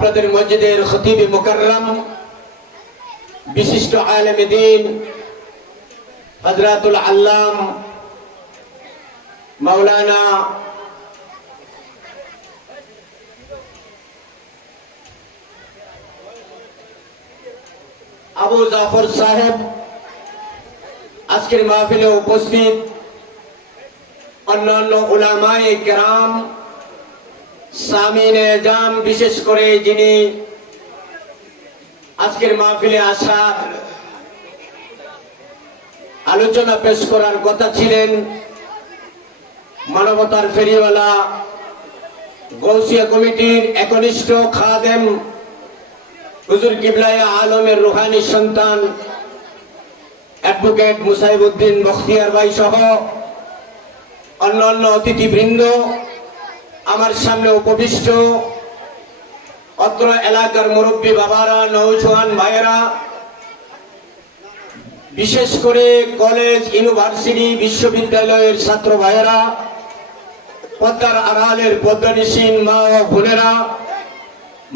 আপনাদের মসজিদের খতিব মুকাররম বিশিষ্ট আলেম দ্বীন হযরতুল আল্লাম মাওলানা আবু জাফর সাহেব আজকের মাহফিলে উপস্থিত, অন্যান্য উলামায়ে কেরাম, সামিনে জাম, বিশেষ করে যিনি আজকের মাহফিলে আসা আলোচনা পেশ করার কথা ছিলেন, মানবতার ফেরিওয়ালা গৌসিয়া কমিটির একনিষ্ঠ খাদেম হুজুর কিবলায়ে আলমের রুহানি সন্তান অ্যাডভোকেট মুসাইবউদ্দিন বখতিয়ার ভাই সহ অন্যান্য অতিথিবৃন্দ, আমার সামনে উপবিষ্ট অত্র এলাকার মুরব্বী বাবারা, নওজোয়ান ভাইয়েরা, বিশেষ করে কলেজ, ইউনিভার্সিটি, বিশ্ববিদ্যালয়ের ছাত্র ভাইয়েরা, পদ্মার আড়ালের পদ্মনিসীন মা ও বোনেরা,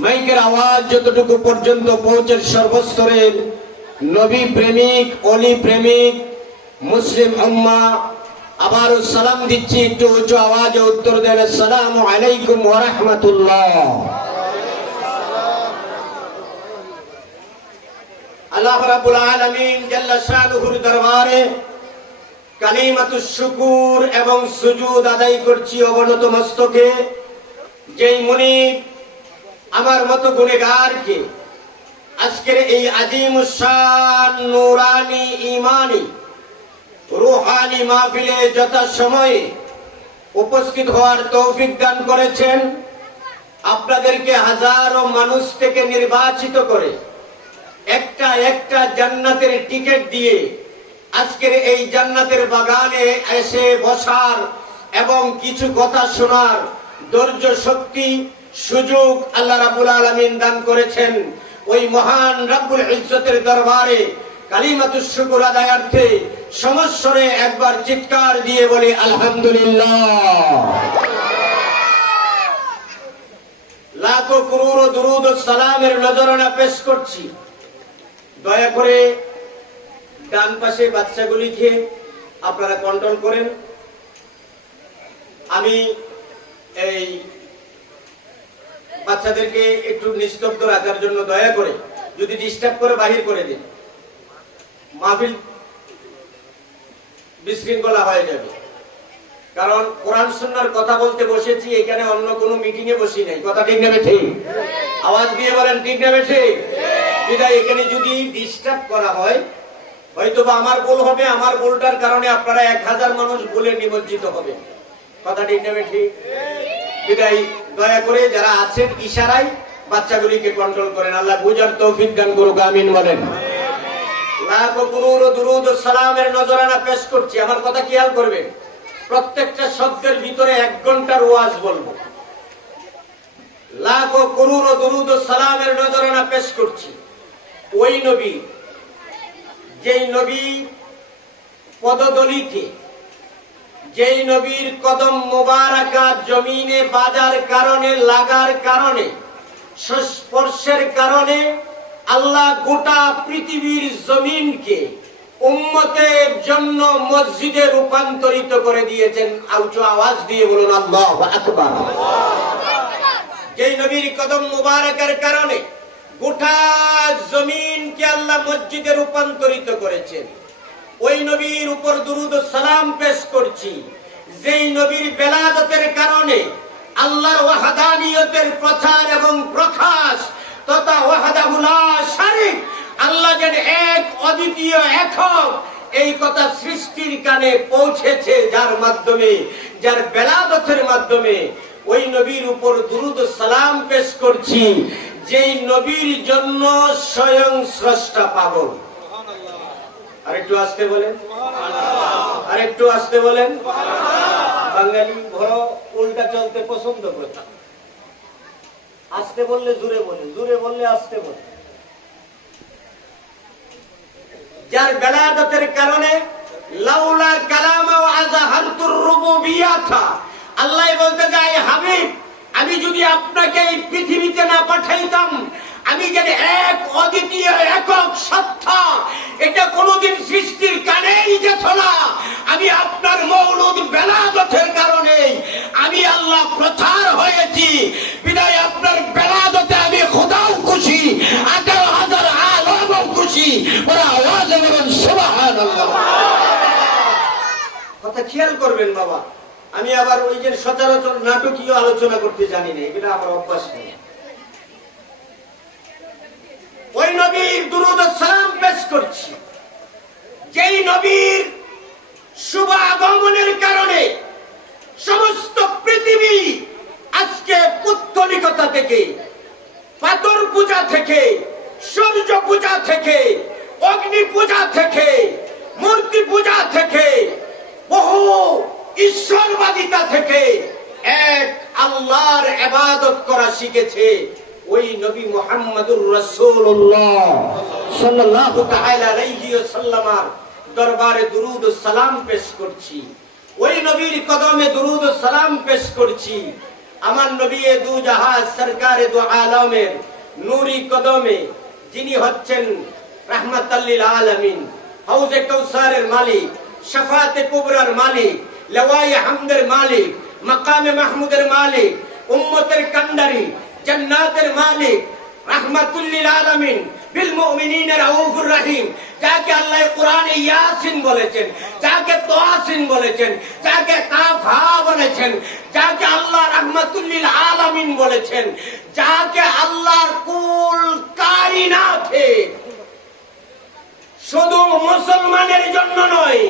মাইকের আওয়াজ যতটুকু পর্যন্ত পৌঁছে সর্বস্তরের নবী প্রেমিক, অলি প্রেমিক মুসলিম উম্মাহ, আবারও সালাম দিচ্ছি, একটু উঁচু আওয়াজে উত্তর দেন, আসসালামু আলাইকুম ওয়া রাহমাতুল্লাহ। আল্লাহ রাব্বুল আলামিন জাল্লা শানুহুর দরবারে কালিমাতুশ শুকুর এবং সুজুদ আদায় করছি অবনত মস্তকে, যেই মুনিব আমার মতো গুনেগারকে আজকের এই আজিমুশ শান নূরানি ঈমানি রূহানি মাহফিলে যথাসময়ে উপস্থিত হওয়ার তৌফিক দান করেছেন। আপনাদেরকে হাজারো মানুষ থেকে নির্বাচিত করে একটা একটা জান্নাতের টিকিট দিয়ে আজকের এই জান্নাতের বাগানে এসে বসার এবং কিছু কথা শোনার ধৈর্য, শক্তি, সুযোগ আল্লাহ রাব্বুল আলামিন দান করেছেন। ওই মহান রব্বুল ইজ্জতের দরবারে কালিমাতুশ শুকর আদায়ার্থে সমস্বরে একবার চিৎকার দিয়ে বলি আলহামদুলিল্লাহ। লাখো করোড় দুরুদ ও সালামের নজরানা পেশ করছি। দয়া করে ডান পাশে বাচ্চাগুলিকে আপনারা কন্ট্রোল করেন। আমি এই বাচ্চাদেরকে একটু নিস্তব্ধ রাখার জন্য দয়া করে, যদি ডিস্টার্ব করে বাহির করে দিন, মাহফিল বিশৃঙ্খলা হয়ে যাবে। কারণ কোরআন সুন্নাহর কথা বলতে বসেছি, এখানে অন্য কোনো মিটিং এ বসি নাই। কথা ঠিক না ঠিক? আওয়াজ দিয়ে বলেন ঠিক না ঠিক? বিদায় এখানে যদি ডিস্টার্ব করা হয়, হয়তোবা আমার ভুল হবে, আমার ভুলটার কারণে আপনারা 1000 মানুষ ভুলে নিমজ্জিত হবে। কথা ঠিক না ঠিক? বিদায় দয়া করে যারা আছেন ইশারায় বাচ্চাগুলিকে কন্ট্রোল করেন। আল্লাহ বুঝার তৌফিক দান করুক, আমিন বলেন। লাখো করোড় দুরুদ ও সালামের নজরানা পেশ করছি। আমার কথা খেয়াল করবেন, প্রত্যেকটা শব্দের ভিতরে 1 ঘন্টার ওয়াজ বলবো। লাখো করোড় দুরুদ ও সালামের নজরানা পেশ করছি ওই নবী, যেই নবী পদদলিতে, যেই নবীর কদম মোবারকা জমিনে বাজার কারণে, লাগার কারণে, স্পর্শের কারণে আল্লাহ গোটা পৃথিবীর জমিনকে উম্মতের জন্য মসজিদে রূপান্তরিত করে দিয়েছেন। উচ্চ আওয়াজ দিয়ে বলুন আল্লাহু আকবার। যেই নবীর কদম মুবারকের কারণে গোটা জমিনকে আল্লাহ মসজিদে রূপান্তরিত করেছেন, ওই নবীর উপর দুরুদ ও সালাম পেশ করছি। যেই নবীর বেলাদতের কারণে আল্লাহর ওয়াহদানিয়তের প্রচার এবং প্রকাশ তথা ওয়াহদাহু লা শারীক, আল্লাহ যেন এক, অদ্বিতীয়, একক, এই কথা সৃষ্টির কানে পৌঁছেছে, যার মাধ্যমে, যার বেলাদতের মাধ্যমে ওই নবীর উপর দুরুদ ও সালাম পেশ করছি, যেই নবীর জন্য স্বয়ং স্রষ্টা পাগল। আরেকটু আসতে বলেন, আরেকটু আসতে বলেন। বাঙালি বড় উল্টা চলতে পছন্দ করে, আসতে বললে জোরে বলে, জোরে বললে আসতে বলে। যার বেলাদতের কারণে লাউলা কালামা ওয়া আযহারতুর রুবুবিয়াতা, আল্লাহ বলতে যায়, হাবিব, আমি যদি আপনাকে এই পৃথিবীতে না পাঠাইতাম চাইতাম আমি যেন এক অদ্বিতীয় একক সত্তা, এটা কোনোদিন সৃষ্টির কানেই যেত না। আমি আপনার মৌলুদ বেলাদতের কারণে আমি আল্লাহ প্রচার হয়েছি, বিদায় আপনার বেলাদতে আমি খোদাও খুশি, 18,000 আলমও খুশি। ওরা আওয়াজে বলুন সুবহানাল্লাহ। কথা খেয়াল করবেন বাবা, আমি আবার ওই যে সচরাচর নাটকীয় আলোচনা করতে জানি না, এটা আমার অভ্যাস নেই। ওই নবীর দুরূদ ও সালাম পেশ করছি, যেই নবীর শুভ আগমনের কারণে সমস্ত পৃথিবী আজকে পুত্তলিকতা থেকে, পাথর পূজা থেকে, সূর্য পূজা থেকে, অগ্নি পূজা থেকে, মূর্তি পূজা থেকে, বহু ঈশ্বরবাদিতা থেকে এক আল্লাহর ইবাদত করা শিখেছে। ওই নবী মুহাম্মদুর রাসূলুল্লাহ সাল্লাল্লাহু তাআলা আলাইহি ওয়াসাল্লামের দরবারে দুরূদ ও সালাম পেশ করছি, ওই নবীর কদমে দুরূদ ও সালাম পেশ করছি। আমার নবী দু জাহাজ সরকারে দু আলমের নূরি কদমে, যিনি হচ্ছেন রাহমাতাল লিল আলামিন, হাউজে কাউসারের মালিক, শাফাতে কুবরার মালিক, লওয়ায়ে হামদের মালিক, মাকামে মাহমুদের মালিক, উম্মতের কান্ডারি, জান্নাতের মালিক, রাহমাতুল লিল আলামিন, বিল মুমিনিনা রাউফুর রহিম, যাকে আল্লাহ কোরআনে ইয়াসিন বলেছেন, যাকে তাসিন বলেছেন, যাকে কাফা বলেছেন, যাকে আল্লাহ রাহমাতুল লিল আলামিন বলেছেন, যাকে আল্লাহর কুল কায়নাতে শুধু মুসলমানের জন্য নয়,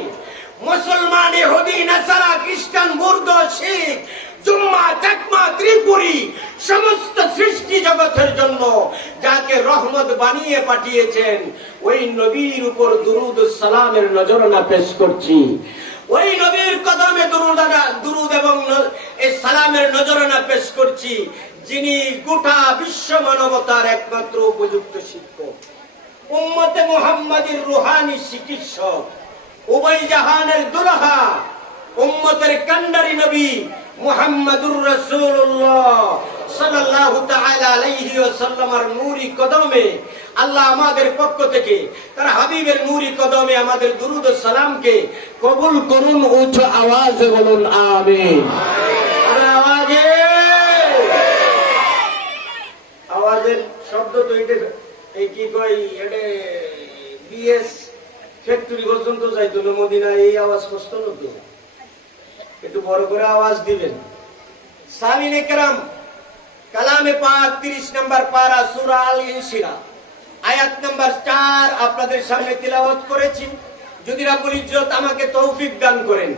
মুসলমান, ইহুদি, নাসারা, খ্রিস্টান, বৌদ্ধ, শিখ, জুম্মা, চাকমা, ত্রিপুরী, সমস্ত সৃষ্টি জগতের জন্য যাকে রহমত বানিয়ে পাঠিয়েছেন, ওই নবীর উপর দুরূদ ও সালামের নজরানা পেশ করছি। ওই নবীর কদমে দুরূদ এবং সালামের নজরানা পেশ করছি, যিনি গোটা বিশ্ব মানবতার একমাত্র উপযুক্ত শিক্ষক, উম্মতে মুহাম্মাদির রুহানি চিকিৎসক, উভয় জাহানের দুলহা, উম্মতের কান্ডারি নবী মুহাম্মদুর রাসূলুল্লাহ সাল্লাল্লাহু তাআলা আলাইহি ওয়াসাল্লামের নূরি কদমে আল্লাহ আমাদের পক্ষ থেকে তার হাবিবের নূরি কদমে আমাদের দুরূদ ও সালামকে কবুল করুন। উচ্চ আওয়াজে বলুন আমিন। আওয়াজের শব্দ তো এটা এই কি কই, এটা বিএস ফ্যাক্টরি পর্যন্ত যাইতো না মদিনা, এই আওয়াজ কষ্ট নতো, একটু বড় করে আওয়াজ দিবেন। সামিনে কেরাম, কালামে পাক 30 নম্বর পারা সূরা আল ইনশিরাহ আয়াত নম্বর 4 আপনাদের সামনে তিলাওয়াত করেছি। যদি রাব্বুল ইজ্জত আমাকে তৌফিক দান করেন,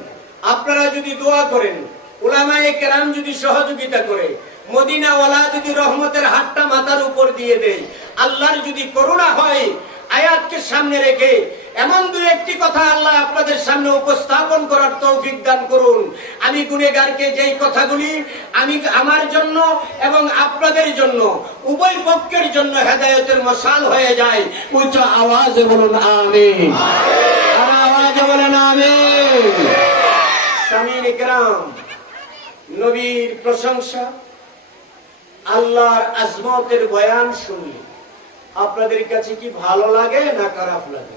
আপনারা যদি দোয়া করেন, উলামায়ে কেরাম যদি সহযোগিতা করে, মদিনা ওয়ালা যদি রহমতের হাতটা মাথার উপর দিয়ে দেয়, আল্লাহর যদি করুণা হয়, আয়াতকে সামনে রেখে এমন দুই একটি কথা আল্লাহ আপনাদের সামনে উপস্থাপন করার তৌফিক দান করুন। আমি গুনাহগারকে যেই কথাগুলি আমি আমার জন্য এবং আপনাদের জন্য, উভয় পক্ষের জন্য হেদায়েতের মশাল হয়ে যায়। উচ্চ আওয়াজে বলুন আমিন। আর আওয়াজে বলেন আমিন। সামিন ইকরাম, নবীর প্রশংসা, আল্লাহর আজমতের বয়ান শুনলে আপনাদের কাছে কি ভালো লাগে না খারাপ লাগে?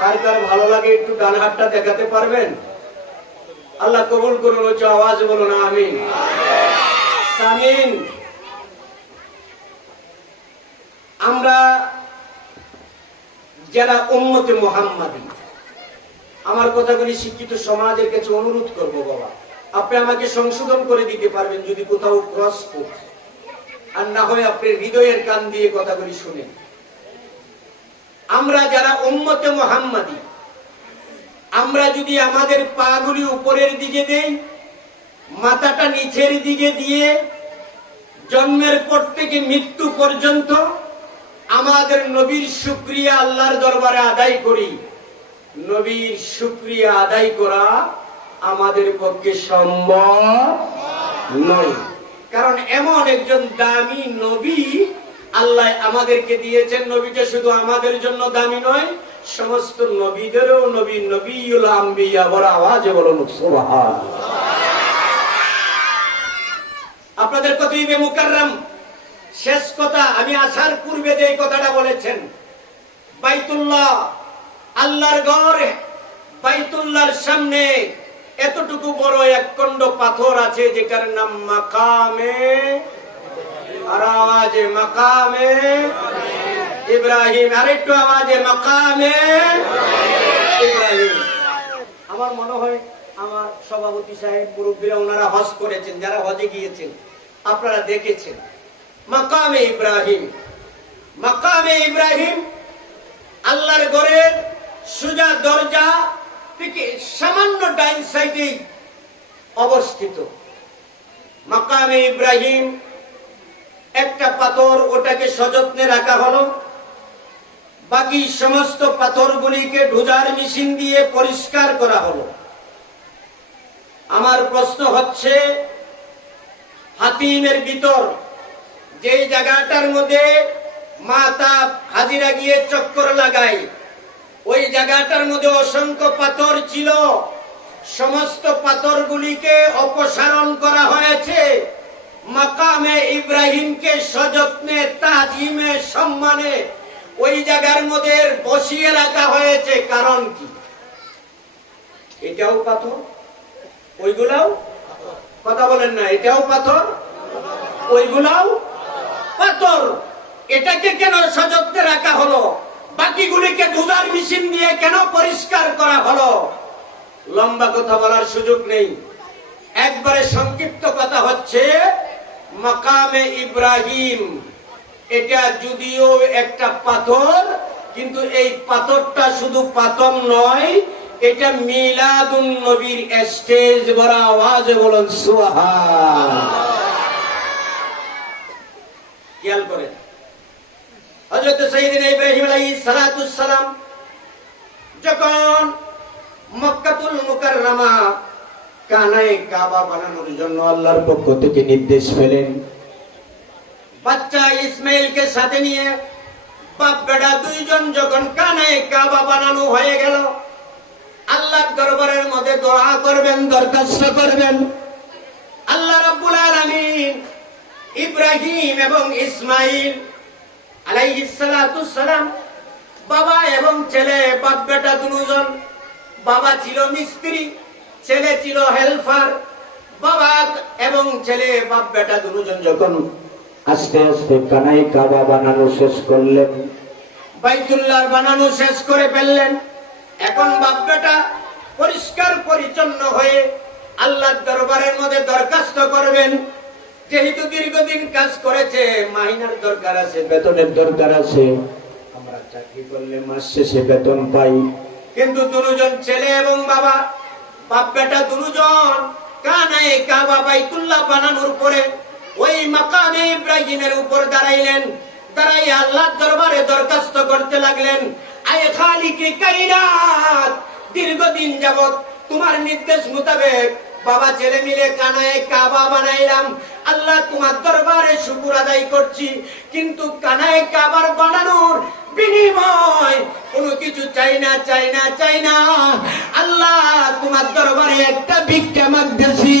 কার কার ভালো লাগে একটু ডান হাতটা দেখাতে পারবেন? আল্লাহ কবুল করুন। উচ্চ আওয়াজে বলুন আমিন। সামিন, আমরা যারা উম্মতে মুহাম্মাদী, আমার কথাগুলি শিক্ষিত সমাজের কাছে অনুরোধ করব, বাবা আপনি আমাকে সংশোধন করে দিতে পারবেন যদি কোথাও ক্রস করতে, আর না হয় আপনি হৃদয়ের কান দিয়ে কথাগুলি শুনেন। আমরা যারা উম্মতে মুহাম্মাদী, আমরা যদি আমাদের পাগুলি উপরের দিকে দেই, মাথাটা নিচের দিকে দিয়ে জন্মের পর থেকে মৃত্যু পর্যন্ত আমাদের নবীর শুকরিয়া আল্লাহর দরবারে আদায় করি, নবীর শুকরিয়া আদায় করা আমাদের পক্ষে সম্ভব নয়। কারণ এমন একজন দামি নবী আল্লাহ আমাদেরকে দিয়েছেন। নবীটা শুধু আমাদের জন্য দামি নয়, সমস্ত নবীদেরও নবী, নবিয়ুল আম্বিয়া। বড় আওয়াজে বলুন সুবহানাল্লাহ। আপনাদের কতিবে মুকাররম শেষ কথা, আমি আসার পূর্বে যে কথাটা বলেছেন, বাইতুল্লাহ আল্লাহর ঘর, বাইতুল্লাহর সামনে এতটুকু বড় একখণ্ড পাথর আছে যেটার নাম মাকামে, আর আওয়াজে মাকামে ইব্রাহিম, আরেকটু আওয়াজে মাকামে ইব্রাহিম। আমার মনে হয় আমার সভাপতি সাহেব, মুরব্বীরা, ওনারা হজ করেছেন, যারা হজে গিয়েছেন আপনারা দেখেছেন মাকামে ইব্রাহিম। মাকামে ইব্রাহিম আল্লাহর ঘরের সোজা দরজা থেকে সামান্য ডাইন সাইডে অবস্থিত। মাকামে ইব্রাহিম একটা পাথর, ওটাকে সযত্নে রাখা হলো, বাকি সমস্ত পাথরগুলিকে ডোজার মেশিন দিয়ে পরিষ্কার করা হলো। আমার প্রশ্ন হচ্ছে, হাতিমের ভিতর যে জায়গাটার মধ্যে মাতা হাজিরা গিয়ে চক্কর লাগায়, ওই জায়গাটার মধ্যে অসংখ্য পাথর ছিল, সমস্ত পাথরগুলিকে অপসারণ করা হয়েছে। মাকামে ইব্রাহিমকে সযত্নে, তাজিমে, সম্মানে ওই জায়গার মধ্যে বসিয়ে রাখা হয়েছে। কারণ কি? এটাও পাথর, ওইগুলাও কথা বলেন না, এটাও পাথর, ওইগুলাও পাথর। এটাকে কেন সযত্নে রাখা হলো? বাকিগুলিকে ডোজার মেশিন দিয়ে কেন পরিষ্কার করা হলো? লম্বা কথা বলার সুযোগ নেই, একবারে সংক্ষিপ্ত কথা হচ্ছে, মাকামে ইব্রাহিম এটা যদিও একটা পাথর, কিন্তু এই পাথরটা শুধু পাথর নয়, এটা মিলাদুন নবীর স্টেজ। বড় আওয়াজে বলুন সুবহানাল্লাহ। খেয়াল করেন, হযরত সাইয়েদনা ইব্রাহিম আলাইহিস সালাতুস সালাম যখন মক্কাতুল মুকাররমা কানায়ে কাবা বানানোর জন্য আল্লাহর পক্ষ থেকে নির্দেশ পেলেন, বাচ্চা ইসমাইলকে সাথে নিয়ে বাপ বেটা দুইজন যখন কানায়ে কাবা বানানো হয়ে গেল, আল্লাহর দরবারের মধ্যে দোয়া করবেন, দরখাস্ত করবেন। আল্লাহ রাব্বুল আলামিন ইব্রাহিম এবং ইসমাইল আলাইহিস সালাতুস সালাম, বাবা এবং ছেলে, বাপ বেটা দুজন, বাবা ছিল মিস্ত্রি, ছেলে ছিল হেল্পার। বাবা এবং ছেলে, বাপ বেটা দুজন যখন আস্তে আস্তে কানায়ে কাবা বানানো শেষ করলেন, বাইতুল্লাহ বানানো শেষ করে ফেললেন, এখন বাপ বেটা পরিষ্কার পরিচ্ছন্ন হয়ে আল্লাহর দরবারের মধ্যে দরখাস্ত করবেন। যেহেতু দীর্ঘদিন কাজ করেছে, মাইনার দরকার আছে, বেতনের দরকার আছে। আমরা চাকরি করলে মাস শেষে বেতন পাই, কিন্তু দুজন ছেলে এবং বাবা, বাপ বেটা দুজন কানায়ে কাবা বাইতুল্লাহ বানানোর পরে ওই মাকামে ইব্রাহিমের উপর দাঁড়াইলেন। দাঁড়াই আল্লাহর দরবারে দরখাস্ত করতে লাগলেন, আয়ে খালিকে কায়নাত, দীর্ঘদিন যাবত তোমার নির্দেশ মোতাবেক বাবা ছেলে মিলে কানায়ে কাবা বানাইলাম। আল্লাহ, তোমার দরবারে শুকর আদায় করছি, কিন্তু কানায়ে কাবার বানানোর বিনিময় কোনো কিছু চাই না, চাই না, চাই না। আল্লাহ, তোমার দরবারে একটা ভিক্ষা মাগতেছি,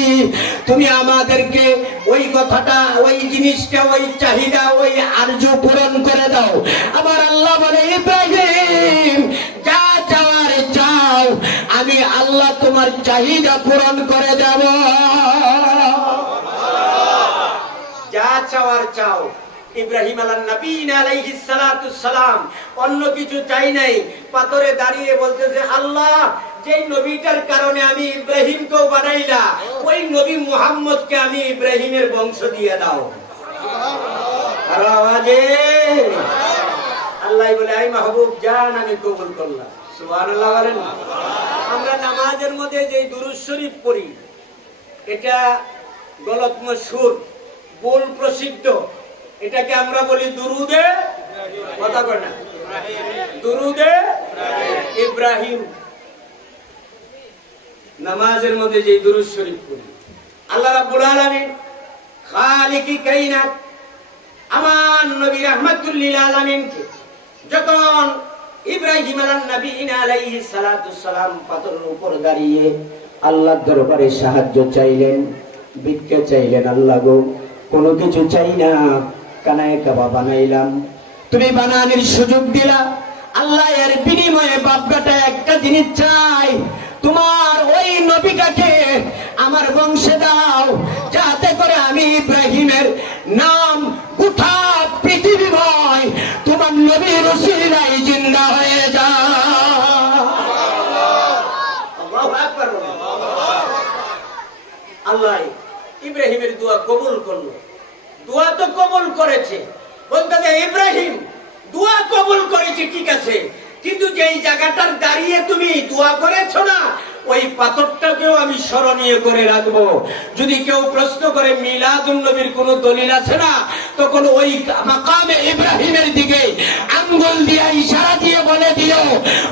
তুমি আমাদেরকে ওই কথাটা, ওই জিনিসটা, ওই চাহিদা, ওই আরজু পূরণ করে দাও। আমার আল্লাহ বলে, ইব্রাহিম যা চাওয়ার চাও, আমি আল্লাহ তোমার চাহিদা পূরণ করে দেব। যা চাওয়ার চাও। ইব্রাহিম আলাইহিস সালাতুস সালাম অন্য কিছু চাই নাই, পাথরে দাঁড়িয়ে বলতেছে, আল্লাহ, যে নবীটার কারণে আমি ইব্রাহিমকেও বানাইলা, ওই নবী মুহাম্মদকে আমি ইব্রাহিমের বংশ দিয়ে দাও। আর আওয়াজে আল্লাহ বলে, আই মাহবুব জান, আমি কবুল করলাম। সুবহানাল্লাহ বলেন। আমরা নামাজের মধ্যে যে দুরূদ শরীফ পড়ি, এটা গলত মশহুর, ভুল প্রসিদ্ধ, এটাকে আমরা বলি দুরুদে, কথা কয় না, দুরুদে ইব্রাহিম। নামাজের মধ্যে যে দুরূদ শরীফ পড়ি, আল্লাহ রাব্বুল আলামিন খালিকি কায়নাত আমার নবী রাহমাতুল লিল আলামিনকে যখন ইব্রাহিম আলাইহিস সালাতুস সালাম পাথরের উপর দাঁড়িয়ে আল্লাহর দরবারে সাহায্য চাইলেন, ভিক্ষা চাইলেন, আল্লাহ গো, কোনো কিছু চাই না, কানায় কাবা বানাইলাম, তুমি বানানোর সুযোগ দিলা। আল্লাহ এর বিনিময়ে বাপ বেটা একটা জিনিস চাই, তোমার ওই নবীটাকে আমার বংশে দাও, যাতে করে আমি ইব্রাহিমের নাম গোটা পৃথিবীময় তোমার নবীর উসিলায় জিন্দা হয়ে যায়। আল্লাহ ইব্রাহিমের দোয়া কবুল করলো। দোয়া তো কবুল করেছে, বলতে যে ইব্রাহিম দোয়া কবুল করেছে ঠিক আছে, কিন্তু যেই জায়গাটার দাঁড়িয়ে তুমি দোয়া করেছো না, ওই পাথরটাকেও আমি স্মরণীয় করে রাখবো। যদি কেউ প্রশ্ন করে মিলাদুন নবীর কোন দলিল আছে না, তখন ওই মাকামে ইব্রাহিমের দিকে আঙ্গুল দিয়ে ইশারা দিয়ে বলে দিও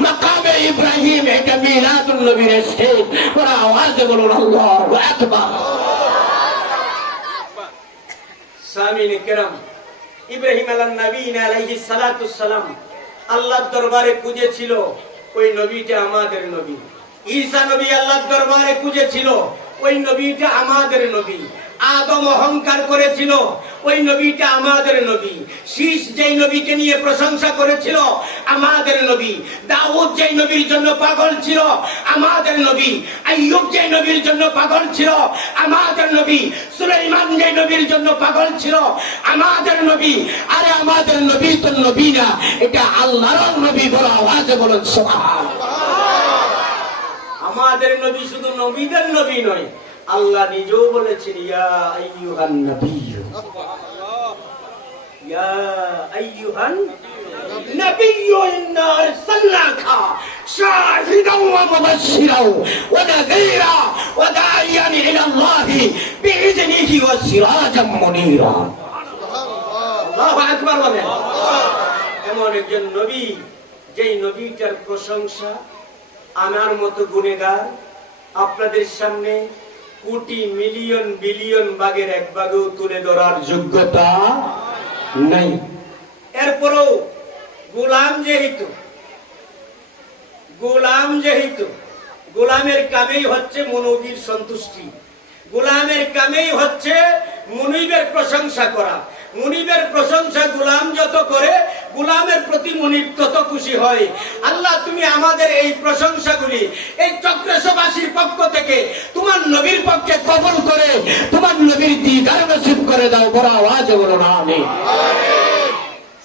মাকামে ইব্রাহিম এটা মিলাদুন নবীর স্টেজ। ওরা আওয়াজে বলুন আল্লাহু আকবার। সামিনে কেরাম, ইব্রাহিম আলাইহিস সালাতুস সালাম আল্লাহর দরবারে খুঁজেছিল, ওই নবীটা আমাদের নবী। ঈসা নবী আল্লাহর দরবারে খুঁজেছিল, ওই নবীটা আমাদের নবী। আদম অহংকার করেছিল, ওই নবীটা আমাদের নবী। শীষ যেই নবীকে নিয়ে প্রশংসা করেছিল, আমাদের নবী। দাউদ যেই নবীর জন্য পাগল ছিল, আমাদের নবী। আইয়ুব যেই নবীর জন্য পাগল ছিল, আমাদের নবী। সুলাইমান যেই নবীর জন্য পাগল ছিল, আমাদের নবী। আরে আমাদের নবী তো নবী না, এটা আল্লাহর নবী। বড় আওয়াজে বলুন সুবহানাল্লাহ। আমাদের নবী শুধু নবীদের নবী নয়, আল্লাহ নিজেও বলেছেন ইয়া আইয়ুহান নাবিয়্যু, ইয়া আইয়ুহান নাবিয়্যু ইন্না আরসালনাকা শাহিদান ওয়া মুবাশশিরান ওয়া নাযীরা ওয়া দা'iয়ান ইলা আল্লাহি বিইذনিহি ওয়া সিরাজাম মুনীরা। আল্লাহু আকবার বলেন। এমন একজন নবী, যেই নবীটার প্রশংসা আমার মতো গুণেগার আপনাদের সামনে কোটি মিলিয়ন বিলিয়ন ভাগের এক ভাগেও তুলে ধরার যোগ্যতা নাই। এরপরও গোলাম যেহেতু গোলামের কামেই হচ্ছে মনোবীর সন্তুষ্টি, গোলামের কামেই হচ্ছে মুনিবের প্রশংসা করা। মুনিবের প্রশংসা গোলাম যত করে, গোলামের প্রতি মুনিব তত খুশি হয়। আল্লাহ তুমি আমাদের এই প্রশংসাগুলি এই চক্রেশবাসীর পক্ষ থেকে তোমার নবীর পক্ষে কবুল করে তোমার নবীর দিদার নসিব করে দাও। বড় আওয়াজে বলুন আমিন।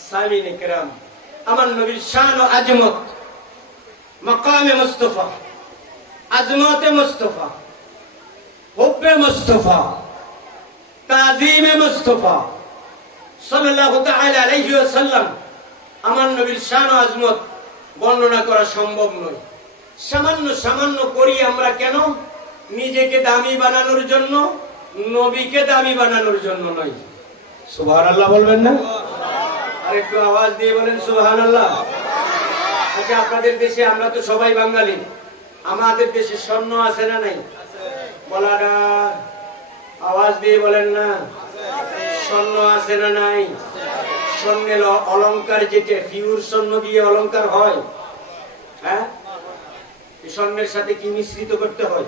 সামিনে কেরাম, আমার নবীর শান ও আজমত, মাকামে মুস্তাফা, আজমতে মুস্তাফা, হুব্বে মুস্তাফা, তাজিমে মুস্তাফা সাল্লাল্লাহু তাআলা আলাইহি ওয়াসাল্লাম, আমার নবীর শান ও আজমত বর্ণনা করা সম্ভব নয়। সামান্য করি আমরা কেন? নিজেকে দামি বানানোর জন্য, নবীকে দামি বানানোর জন্য নয়। সুবহানাল্লাহ বলবেন না? আর একটু আওয়াজ দিয়ে বলেন সুবহানাল্লাহ। আচ্ছা, আপনাদের দেশে, আমরা তো সবাই বাঙালি, আমাদের দেশে স্বর্ণ আছে না নাই? বলা না, আওয়াজ দিয়ে বলেন না। স্বর্ণ আছে না নাই? স্বর্ণের অলংকার, যেটা পিওর স্বর্ণ দিয়ে অলংকার হয়, হ্যাঁ, স্বর্ণের সাথে কি মিশ্রিত করতে হয়?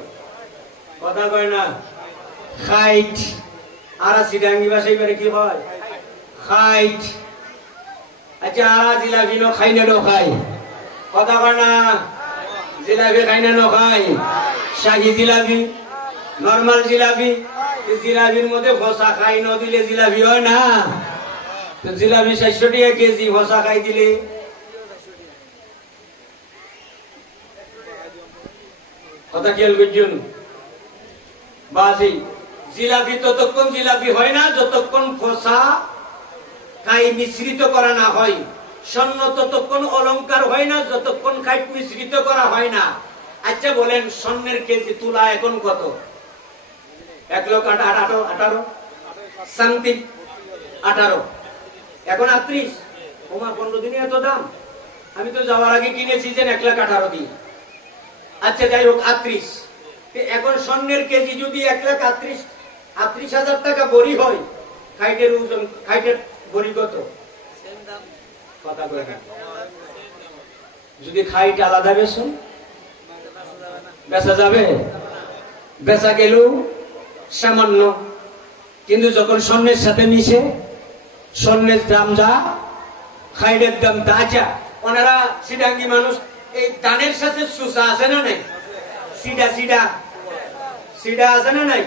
কথা কয় না। খাইট, আর সিডাঙ্গি ভাষায় বেড়ে কি হয়? খাইট। আচ্ছা, আর জিলাপি নো খাই না, খাই। কথা কয় না। জিলাপি খাই না, খাই। শাহী জিলাপি, নরমাল জিলাপি, জিলাপির মধ্যে ভসা খাই ন দিলে জিলাপি হয় না। জিলাপি 400 টাকা কেজি, ভসা খাই দিলে কথা খেয়াল করছেন? বাসি জিলাপি ততক্ষণ জিলাপি হয় না যতক্ষণ ভসা খাই মিশ্রিত করা না হয়। স্বর্ণ ততক্ষণ অলংকার হয় না যতক্ষণ খাই মিশ্রিত করা হয় না। আচ্ছা বলেন, স্বর্ণের কেজি তুলা এখন কত? 1,18,18 সামথিং 18, এখন 38। ওমা 15 দিনে এত দাম? আমি তো যাওয়ার আগে কিনেছি যে 1,18,000 দিয়ে। আচ্ছা যাই হোক, 38। এখন স্বর্ণের কেজি যদি 1,38,000 টাকা বড়ি হয়, খাইটের ওজন, খাইটের বড়ি কত? কথা কয় না। যদি খাইট আলাদা বেচুন, বেচা যাবে? বেচা গেল সামান্য, কিন্তু যখন স্বর্ণের সাথে মিশে স্বর্ণের দাম যা, খাইলের দাম তা যা। ওনারা সিডাঙ্গি মানুষ, এই দানের সাথে সুসা আছে না নাই? সিডা সিডা সিডা আছে না নাই?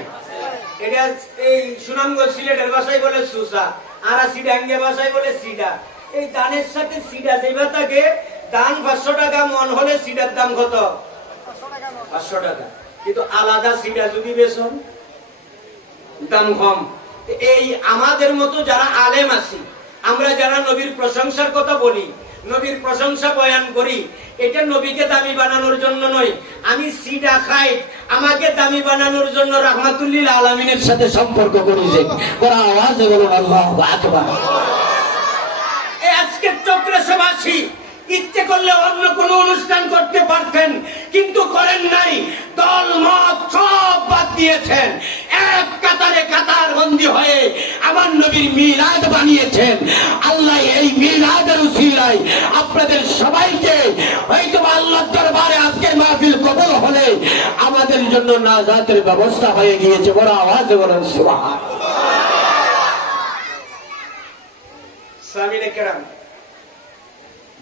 এটা এই সুনামগঞ্জ সিলেটের ভাষায় বলে সুসা, আর সিডাঙ্গি ভাষায় বলে সিডা। এই দানের সাথে সিডা যেবা থাকে, দান 500 টাকা মন হলে সিডার দাম কত? 500 টাকা। কিন্তু আলাদা সিডা যদি বেচন দাম কম। এই আমাদের মতো যারা আলেম আছি, আমরা যারা নবীর প্রশংসার কথা বলি, নবীর প্রশংসা বয়ান করি, এটা নবীকে দামি বানানোর জন্য নয়। আমি সিডা খাই, আমাকে দামি বানানোর জন্য রাহমাতুল্লিল আলামিনের সাথে সম্পর্ক করেছে। ওরা আওয়াজে বলুন আল্লাহু আকবার। এই আজকে চক্রে সবাসী ইচ্ছে করলে অন্য কোন অনুষ্ঠান করতে পারতেন, কিন্তু করেন নাই। দল মত সব বাদ দিয়েছেন, এক কাতারে কাতার বন্দী হয়ে আমার নবীর মিলাদ বানিয়েছেন। আল্লাহ এই মিলাদের উসিলায় আপনাদের সবাইকে হয়তো আল্লাহর দরবারে আজকে মাহফিল কবুল হলে আমাদের জন্য নাজাতের ব্যবস্থা হয়ে গিয়েছে। বড় আওয়াজে বলেন সুবহান। সামিনে কেরাম,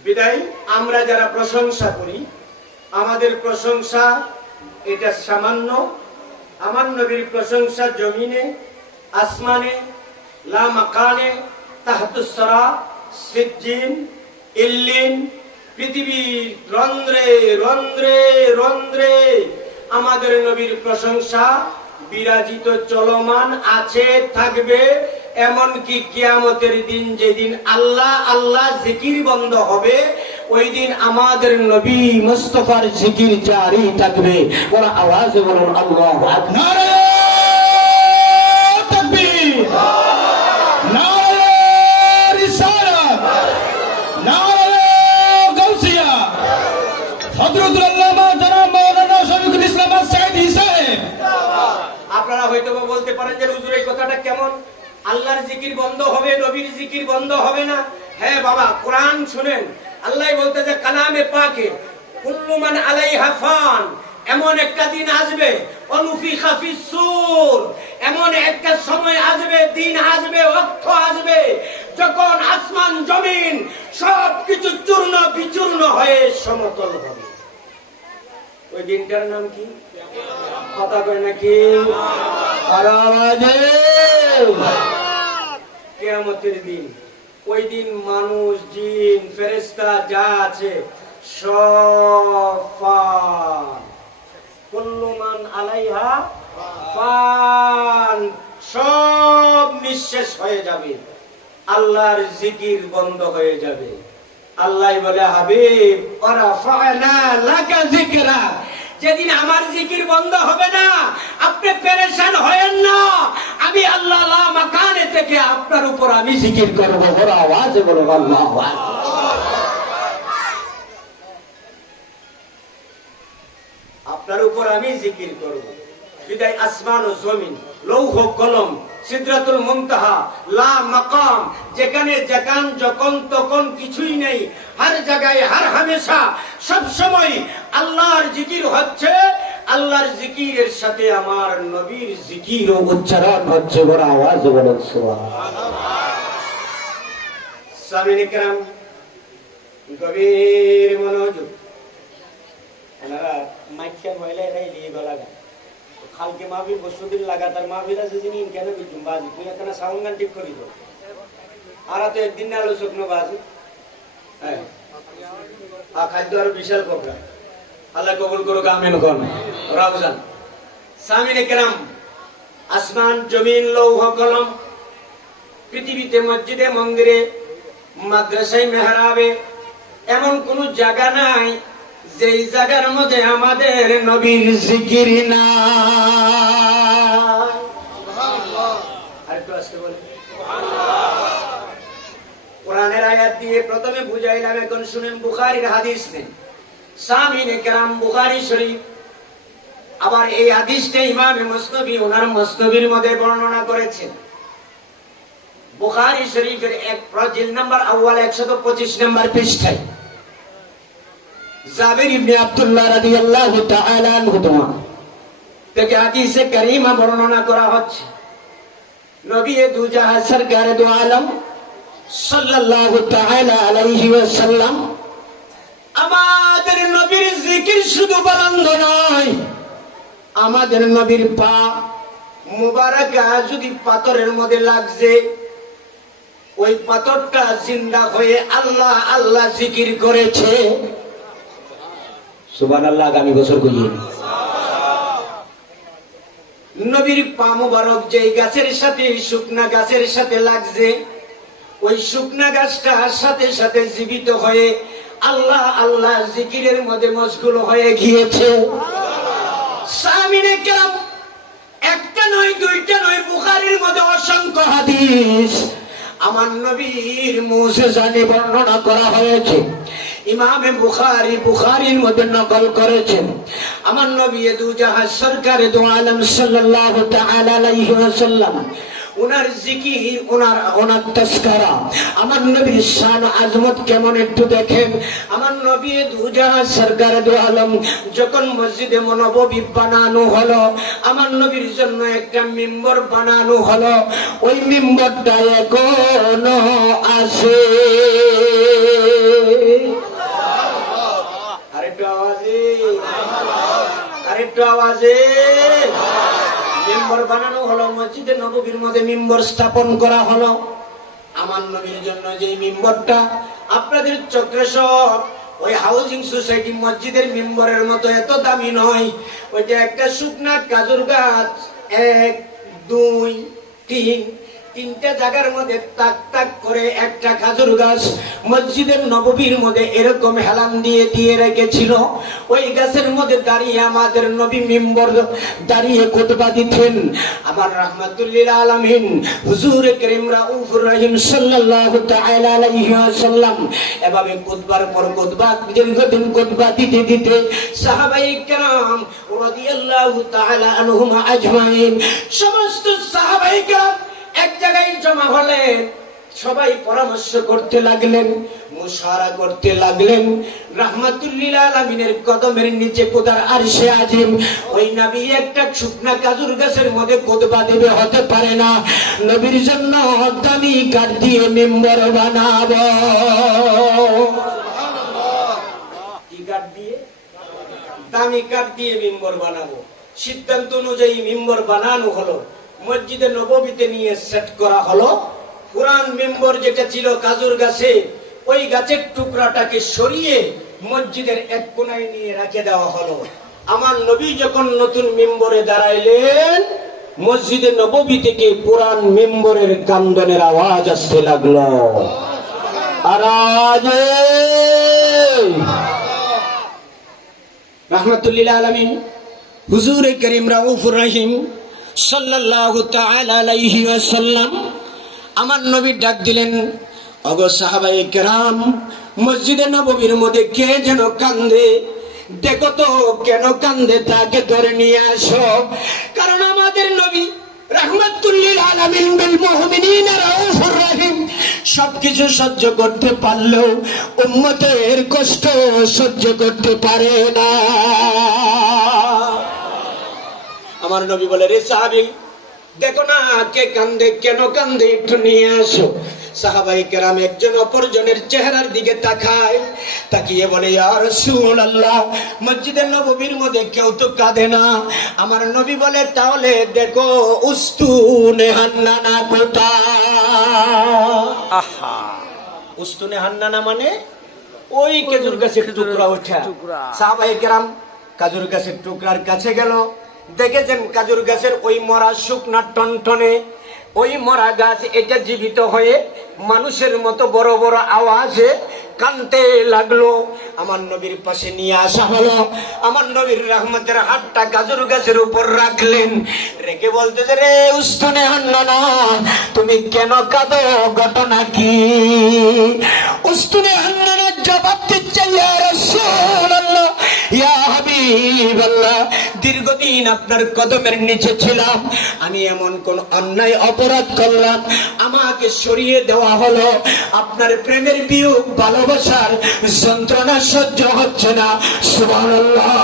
বিদায় আমরা যারা প্রশংসা করি, আমাদের প্রশংসা এটা সামান্য। আমার নবীর প্রশংসা জমিনে, আসমানে, লা মাকানে, তাহতুস সারা, সিজ্জিন, ইল্লিন, পৃথিবীর রন্ধ্রে রন্ধ্রে রন্ধ্রে আমাদের নবীর প্রশংসা বিরাজিত, চলমান আছে, থাকবে। এমনকি কিয়ামতের দিন, যেদিন আল্লাহ আল্লাহ জিকির বন্ধ হবে, ওই দিন আমাদের নবী মুস্তাফার জিকির জারি থাকবে। ওরা আওয়াজে বলুন আল্লাহু আকবার। নারে তাকবীর, নারে রিসালাত, নারে গাউসিয়া। হযরতুল আল্লামা জনাব মাওলানা শফিকুল ইসলাম সাঈদী সাহেব। আপনারা হয়তো বলতে পারেন যে হুজুর এই কথাটা কেমন? আল্লাহর জিকির বন্ধ হবে, নবীর জিকির বন্ধ হবে না? হ্যাঁ বাবা, কোরআন শুনেন। আল্লাহ বলতেছে কালামে পাকে, কুল্লু মান আলাইহা ফান। এমন একটা দিন আসবে, অনুফিখা ফিস সূর, এমন একটা সময় আসবে, দিন আসবে, ওয়াক্ত আসবে, যখন আসমান জমিন সবকিছু চূর্ণ বিচূর্ণ হয়ে সমতল হবে। ওই দিনটার নাম কি? কথা কয় নাকি? আর আওয়াজে কিয়ামতের দিন। ওই দিন মানুষ, জিন, ফেরেশতা যা আছে সব ফান। কুল্লু মান আলাইহা ফান, সব নিঃশেষ হয়ে যাবে, আল্লাহর জিকির বন্ধ হয়ে যাবে। আল্লাহ বলে হাবিব ওয়ারাফা'না লাকা যিকরা, যেদিন আমার জিকির বন্ধ হবে না, আপনি পেরেশান হয়েন না। আমি আল্লাহ লা মাকানে থেকে আপনার উপর আমি জিকির করব। বড় আওয়াজে বলুন আল্লাহু আকবার। আপনার উপর আমি জিকির করব। বিদায় আসমান ও জমিন, লৌহ কলম, সিদরাতুল মুনতাহা, লা মাকাম, যেখানে যেখান যখন তখন কিছুই নেই, হর জায়গায় হর হামেশা সব সময় আল্লাহর জিকির হচ্ছে। আল্লাহর জিকিরের সাথে আমার নবীর জিকির ও উচ্চারণ হচ্ছে। বড় আওয়াজে বলেন সুবহানাল্লাহ। সামিনে কেরাম, গভীর মনোযোগ। এনারা মাইকা হইলে রাইলি গলা গায় খালকে মাহফিল বসুদিন লাগাতার মাহফিল আছে, যিনি কেন বিজুম বাজি তুই এখানে সাউন্ড গান ঠিক করি তো। আর তো একদিন না আলোচক না বাজি। হ্যাঁ, খাদ্য আরো বিশাল প্রোগ্রাম। আল্লাহ কবুল করুক, আমিন কোন রমজান। সামিনে কেরাম, আসমান জমিন লৌহ কলম, পৃথিবীতে মসজিদে মন্দিরে মাদ্রাসায় মেহরাবে এমন কোন জায়গা নাই যেই জায়গার মধ্যে আমাদের নবীর জিকির নাই। আরেকটু আসতে বলে কোরআনের আয়াত দিয়ে প্রথমে বুঝাইলাম, এখন শুনেন বুখারীর হাদিস নেই। সামিনে কেরাম, বুখারী শরীফ। আবার এই হাদিসটা ইমাম মুসনবী ওনার মুসনবীর মধ্যে বর্ণনা করেছেন। বুখারী শরীফের জিলদ নাম্বার আউয়াল 125 নম্বর পৃষ্ঠায় জাবির ইবনে আব্দুল্লাহ রাদিয়াল্লাহু তাআলা আনহু থেকে হাদিসে কারীমা বর্ণনা করা হচ্ছে। নবী দু জাহান সরকার দু আলম সাল্লাল্লাহু তাআলা আলাইহি ওয়াসাল্লাম আমাদের নবীর জিকির শুধু বলন্দ নয়, আমাদের নবীর পা মুবারাকা যদি পাথরের মধ্যে লাগছে, ওই পাথরটা জিন্দা হয়ে আল্লাহ আল্লাহ জিকির করেছে। সুবহানাল্লাহ। আগামী বছর কইয়ে নবীর পা মুবারক যেই গাছের সাথে শুকনা গাছের সাথে লাগছে, ওই শুকনা গাছটা সাথে সাথে জীবিত হয়ে আল্লাহ আল্লাহ জিকিরের মধ্যে মশগুল হয়ে গিয়েছে। সাহাবীয়ে কেরাম একটা নয় দুইটা নয়, বুখারীর মধ্যে অসংখ্য হাদিস আমার নবীর মুজিজা নিয়ে বর্ণনা করা হয়েছে। ইমামে বুখারীর মধ্যে নকল করেছেন। আমার নবী দু জাহান সরকারে দু আলম সাল্লাল্লাহু তাআলা আলাইহি ওয়াসাল্লাম, ওনার জিকির, ওনার তাজকিরা, আমার নবীর শান আজমত কেমন একটু দেখেন। আমার নবী দু জাহান সরকারে দু আলম যখন মসজিদে নববী বানানো হলো, আমার নবীর জন্য একটা মিম্বর বানানো হলো। ওই মিম্বরটা এখনো আছে। আরেকটু আওয়াজে মিম্বর বানানো হলো, মসজিদে নববীর মধ্যে মিম্বর স্থাপন করা হলো। আমার নবীর জন্য যে মিম্বরটা আপনাদের চক্রে সব ওই হাউজিং সোসাইটি মসজিদের মিম্বরের মতো এত দামি নয়। ওইটা একটা শুকনা কাজুর গাছ, 1 2 3 তিনটা জায়গার মধ্যে তাক তাক করে একটা খাজুর গাছ মসজিদের নববীর মধ্যে এরকম হেলান দিয়ে দিয়ে রেখেছিল। ওই গাছের মধ্যে দাঁড়িয়ে আমাদের নবী মিম্বর দাঁড়িয়ে খুতবা দিতেন। আমার রাহমাতুল লিল আলামিন হুজুর করিম রাউফুর রহিম সাল্লাল্লাহু তাআলা আলাইহি ওয়াসাল্লাম এভাবে খুতবার পর খুতবা দীর্ঘদিন খুতবা দিতে দিতে সাহাবায়ে কেরাম রাদিয়াল্লাহু তাআলা আনহুম আজমাইন, সমস্ত সাহাবায়ে কেরাম এক জায়গায় জমা হলেন। সবাই পরামর্শ করতে লাগলেন, মুশারা করতে লাগলেন। রাহমাতুল লিল আলামিনের কদমের নিচে খোদার আরশে আজিম ওই নবী একটা শুকনা কাজুর গাছের মধ্যে খুতবা দেবে, হতে পারে না। নবীর জন্য দামি কাঠ দিয়ে মিম্বর বানাবো। কি কাঠ দিয়ে? দামি কাঠ দিয়ে মিম্বর বানাবো। সিদ্ধান্ত অনুযায়ী মিম্বর বানানো হলো। মসজিদে নববীতে নিয়ে সেট করা হলো। পুরান মিম্বর যেটা ছিল কাজুর গাছে, ওই গাছের টুকরাটাকে সরিয়ে মসজিদের এক কোণায় নিয়ে রেখে দেওয়া হলো। আমার নবী যখন নতুন মিম্বরে দাঁড়াইলেন, মসজিদে নববী থেকে পুরান মিম্বরের কান্দনের আওয়াজ আসতে লাগলো। আরাজে রাহমাতুল লিল আলামিন হুজুর করিম রাউফুর রহিম সাল্লাল্লাহু তাআলা আলাইহি ওয়াসাল্লাম আমার নবী ডাক দিলেন, ওগো সাহাবায়ে কেরাম, মসজিদে নববীর মধ্যে কে যেন কান্দে, দেখো তো কেন কান্দে, তাকে ধরে নিয়ে আসো। কারণ আমাদের নবী রাহমাতুল লিল আলামিন বিল মুমিনিন রাউফুর রহিম সবকিছু সহ্য করতে পারলেও উম্মতের কষ্ট সহ্য করতে পারে না। আমার নবী বলে, রে সাহাবী, দেখো না কে কান্দে, কেন কান্দে, একটু নিয়ে আসো। সাহাবায়ে কেরাম একজন অপরজনের চেহারার দিকে তাকায়, তাকিয়ে বলে, ইয়া রাসূলুল্লাহ, মসজিদে নববীর মধ্যে কেউ তো কাঁদে না। আমার নবী বলে, তাহলে দেখো উস্তুনে হান্নানা কোথায়? আহা, উস্তুনে হান্নানা মানে ওই খেজুর গাছের টুকরা ওঠা। সাহাবায়ে কেরাম খেজুর গাছের টুকরার কাছে গেল, দেখেছেন কাজুর গাছের ওই মরা শুকনা টনটনে ওই মরা গাছ এটা জীবিত হয়ে মানুষের মতো বড় বড় আওয়াজে কানতে লাগলো। আমার নবীর পাশে নিয়ে আসা হলো। আমার নবীর রহমতের হাতটা কাজুর গাছের উপর রাখলেন, রেখে বলতেছে, রে উস্তুনে হান্নানা, তুমি কেন কাঁদো, ঘটনা কি? উস্তুনে হান্নানা জবাব দিচ্ছে, ইয়া রাসূলুল্লাহ, ইয়া হাবিবাল্লাহ, দীর্ঘদিন আপনার কদমের নিচে ছিলাম, আমি এমন কোন অন্যায় অপরাধ করলাম, আমাকে সরিয়ে দেওয়া হলো। আপনার প্রেমের বিয়োগ, ভালোবাসার যন্ত্রণা সহ্য হচ্ছে না। সুবহানাল্লাহ।